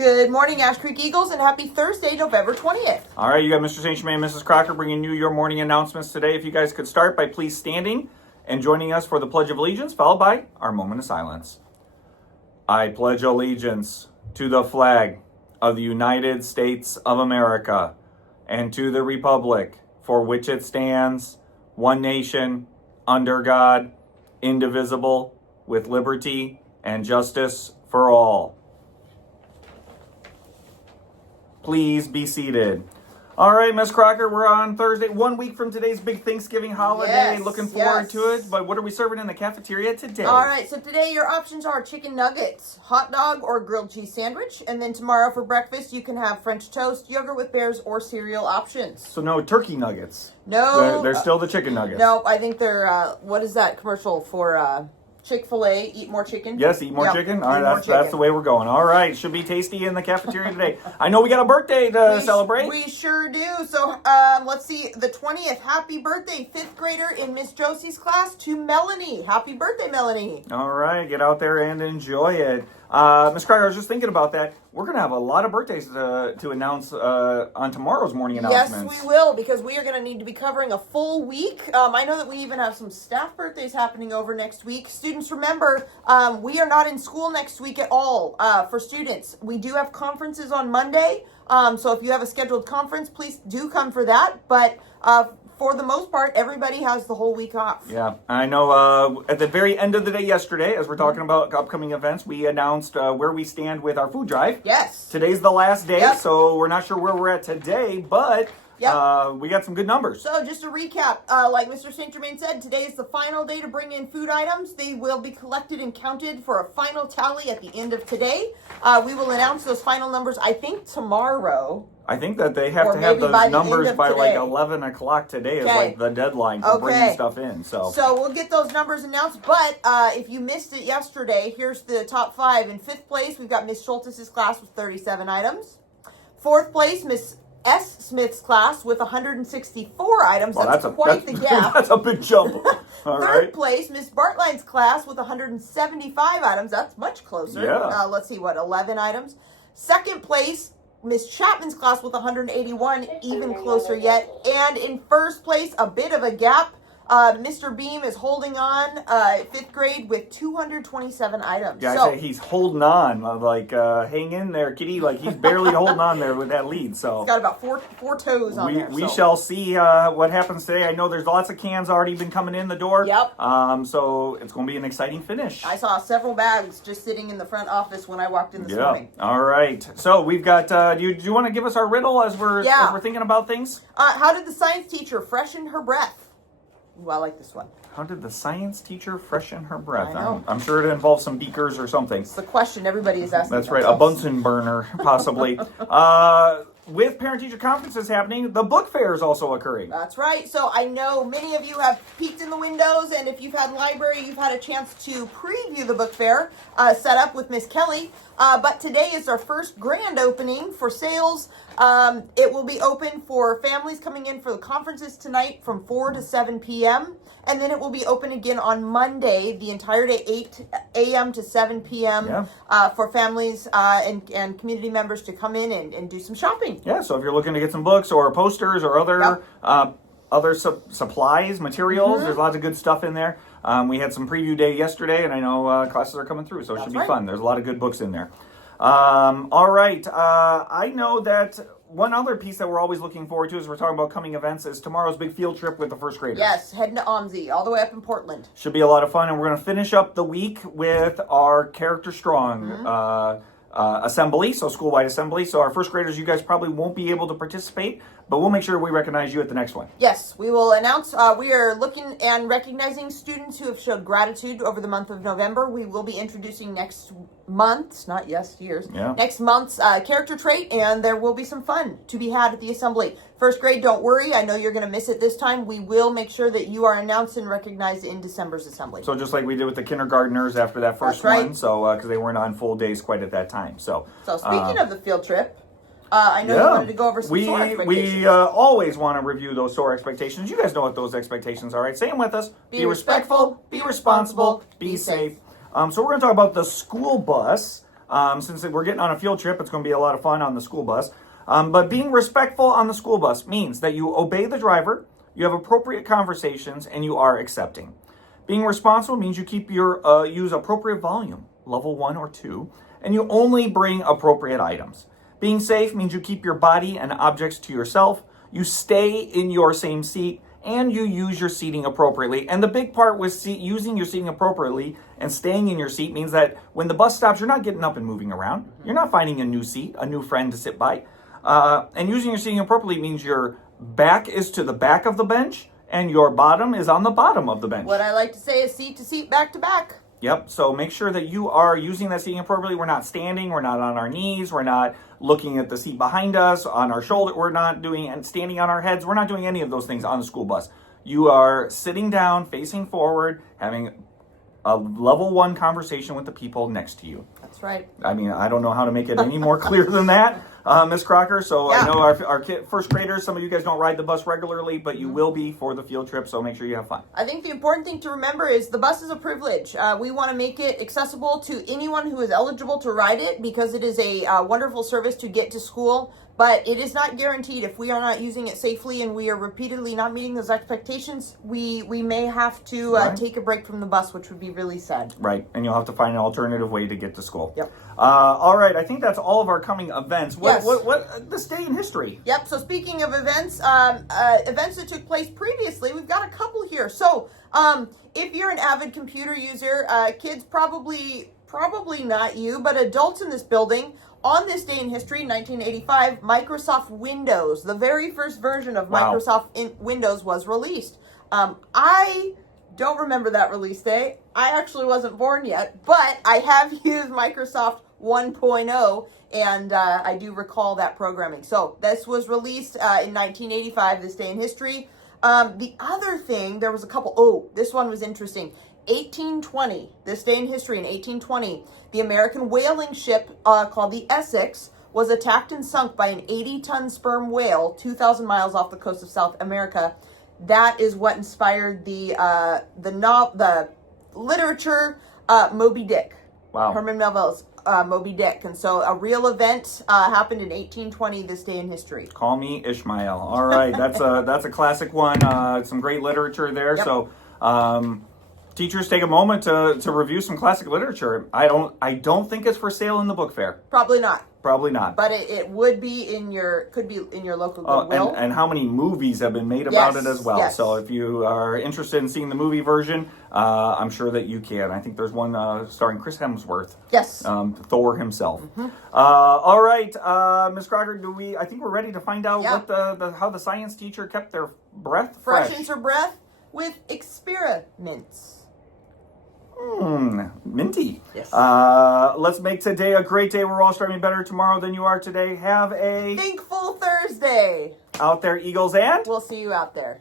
Good morning, Ash Creek Eagles, and happy Thursday, November 20th. All right, you got Mr. St. Germain and Mrs. Crocker bringing you your morning announcements today. If you guys could start by please standing and joining us for the Pledge of Allegiance, followed by our moment of silence. I pledge allegiance to the flag of the United States of America and to the republic for which it stands, one nation, under God, indivisible, with liberty and justice for all. Please be seated. All right, Miss Crocker, we're on Thursday, 1 week from today's big Thanksgiving holiday. Yes, Looking forward to it. But what are we serving in the cafeteria today? All right, so today your options are chicken nuggets, hot dog, or grilled cheese sandwich. And then tomorrow for breakfast, you can have French toast, yogurt with bears, or cereal options. So no turkey nuggets. No. They're still the chicken nuggets. No, I think they're, what is that commercial for Chick-fil-A, eat more chicken? Yes, eat more Yep, chicken. All right, more that's chicken. the way we're going. All right, should be tasty in the cafeteria today. I know we got a birthday to celebrate. We sure do. So let's see, the 20th. Happy birthday, 5th grader in Miss Josie's class to Melanie. Happy birthday, Melanie. All right, get out there and enjoy it. Miss Crocker, I was just thinking about that. We're going to have a lot of birthdays to announce on tomorrow's morning announcements. Yes, we will, because we are going to need to be covering a full week. I know that we even have some staff birthdays happening over next week. Students, remember, we are not in school next week at all for students. We do have conferences on Monday, so if you have a scheduled conference, please do come for that. But for the most part, everybody has the whole week off. Yeah, I know at the very end of the day yesterday, as we're talking about upcoming events, we announced where we stand with our food drive. Yes. Today's the last day, Yep. so we're not sure where we're at today, but we got some good numbers. So just to recap, like Mr. St. Germain said, today is the final day to bring in food items. They will be collected and counted for a final tally at the end of today. We will announce those final numbers, I think, tomorrow. I think that they have Or to have maybe by those the numbers end of by like today. 11 o'clock today is Okay. like the deadline for bringing stuff in. So we'll get those numbers announced. But if you missed it yesterday, here's the top 5. In 5th place, we've got Miss Schultz's class with 37 items. 4th place, Miss S. Smith's class with 164 items. Well, that's quite the gap. That's a big jump. All 3rd right. place, Miss Bartline's class with 175 items. That's much closer. Yeah. Let's see, 11 items. 2nd place, Miss Chapman's class with 181, even closer yet. And in 1st place, a bit of a gap. Mr. Beam is holding on 5th grade with 227 items. Yeah, so, I say he's holding on. Like, hang in there, kitty. Like, he's barely holding on there with that lead. So he's got about four toes on there. we shall see what happens today. I know there's lots of cans already been coming in the door. Yep. So it's going to be an exciting finish. I saw several bags just sitting in the front office when I walked in this morning. All right. So we've got. Do you want to give us our riddle as we're thinking about things? How did the science teacher freshen her breath? Ooh, I like this one. How did the science teacher freshen her breath? I know. I'm sure it involves some beakers or something. It's the question everybody is asking. That's right, a themselves. Bunsen burner, possibly. With parent-teacher conferences happening, the book fair is also occurring. That's right. So I know many of you have peeked in the windows, and if you've had library, you've had a chance to preview the book fair set up with Miss Kelly. But today is our first grand opening for sales. It will be open for families coming in for the conferences tonight from 4 to 7 p.m. And then it will be open again on Monday, the entire day, 8 a.m. to 7 p.m. For families and community members to come in and do some shopping. Yeah, so if you're looking to get some books or posters or other supplies, materials, there's lots of good stuff in there. We had some preview day yesterday, and I know classes are coming through, so it should be fun. There's a lot of good books in there. All right. I know that one other piece that we're always looking forward to as we're talking about coming events is tomorrow's big field trip with the first graders. Yes, heading to OMSI, all the way up in Portland. Should be a lot of fun, and we're going to finish up the week with our Character Strong assembly, so school-wide assembly. So our first graders, you guys probably won't be able to participate, but we'll make sure we recognize you at the next one. Yes, we will announce. We are looking and recognizing students who have showed gratitude over the month of November. We will be introducing next month's, not year's, next month's character trait, and there will be some fun to be had at the assembly. First grade, don't worry. I know you're going to miss it this time. We will make sure that you are announced and recognized in December's assembly. So just like we did with the kindergartners after that first one, so because they weren't on full days quite at that time. So speaking of the field trip, I know you wanted to go over some SOAR expectations. We always want to review those SOAR expectations. You guys know what those expectations are, right? Say them with us. Be respectful, be responsible, be safe. So we're going to talk about the school bus. Since we're getting on a field trip, it's going to be a lot of fun on the school bus. But being respectful on the school bus means that you obey the driver, you have appropriate conversations, and you are accepting. Being responsible means you keep your use appropriate volume, level 1 or 2, and you only bring appropriate items. Being safe means you keep your body and objects to yourself, you stay in your same seat, and you use your seating appropriately. And the big part with using your seating appropriately and staying in your seat means that when the bus stops, you're not getting up and moving around. You're not finding a new seat, a new friend to sit by. And using your seating appropriately means your back is to the back of the bench and your bottom is on the bottom of the bench. What I like to say is seat to seat, back to back. Yep, so make sure that you are using that seating appropriately. We're not standing, we're not on our knees, we're not looking at the seat behind us, on our shoulder, we're not doing and standing on our heads. We're not doing any of those things on the school bus. You are sitting down, facing forward, having a level 1 conversation with the people next to you. That's right. I mean, I don't know how to make it any more clear than that, Ms. Crocker. So yeah. I know our first graders, some of you guys don't ride the bus regularly, but you will be for the field trip, so make sure you have fun. I think the important thing to remember is the bus is a privilege. We want to make it accessible to anyone who is eligible to ride it because it is a wonderful service to get to school, but it is not guaranteed. If we are not using it safely and we are repeatedly not meeting those expectations, we may have to take a break from the bus, which would be really sad. Right, and you'll have to find an alternative way to get to school. Yep. All right, I think that's all of our coming events. Yes. What this day in history? Yep, so speaking of events, events that took place previously, we've got a couple here. So, if you're an avid computer user, kids probably not you, but adults in this building, on this day in history, 1985, Microsoft Windows, the very first version of Microsoft Windows was released. I don't remember that release day. I actually wasn't born yet, but I have used Microsoft 1.0, and I do recall that programming. So this was released in 1985, this day in history. The other thing, there was a couple, this one was interesting. 1820, this day in history in 1820, the American whaling ship called the ACES was attacked and sunk by an 80-ton sperm whale 2,000 miles off the coast of South America. That is what inspired the literature Moby Dick. Wow. Herman Melville's Moby Dick. And so a real event happened in 1820, this day in history. Call me Ishmael. All right, that's a classic one. Some great literature there. Yep. So teachers, take a moment to review some classic literature. I don't think it's for sale in the book fair. Probably not. Probably not. But it would be could be in your local Goodwill. And how many movies have been made about it as well. Yes. So if you are interested in seeing the movie version, I'm sure that you can. I think there's one starring Chris Hemsworth. Yes. Thor himself. Mm-hmm. All right, Ms. Crocker, I think we're ready to find out what how the science teacher kept their breath fresh. Freshens her breath with experiments. Minty. Yes. Let's make today a great day. We're all starting better tomorrow than you are today. Have a Thankful Thursday. Out there, Eagles, and we'll see you out there.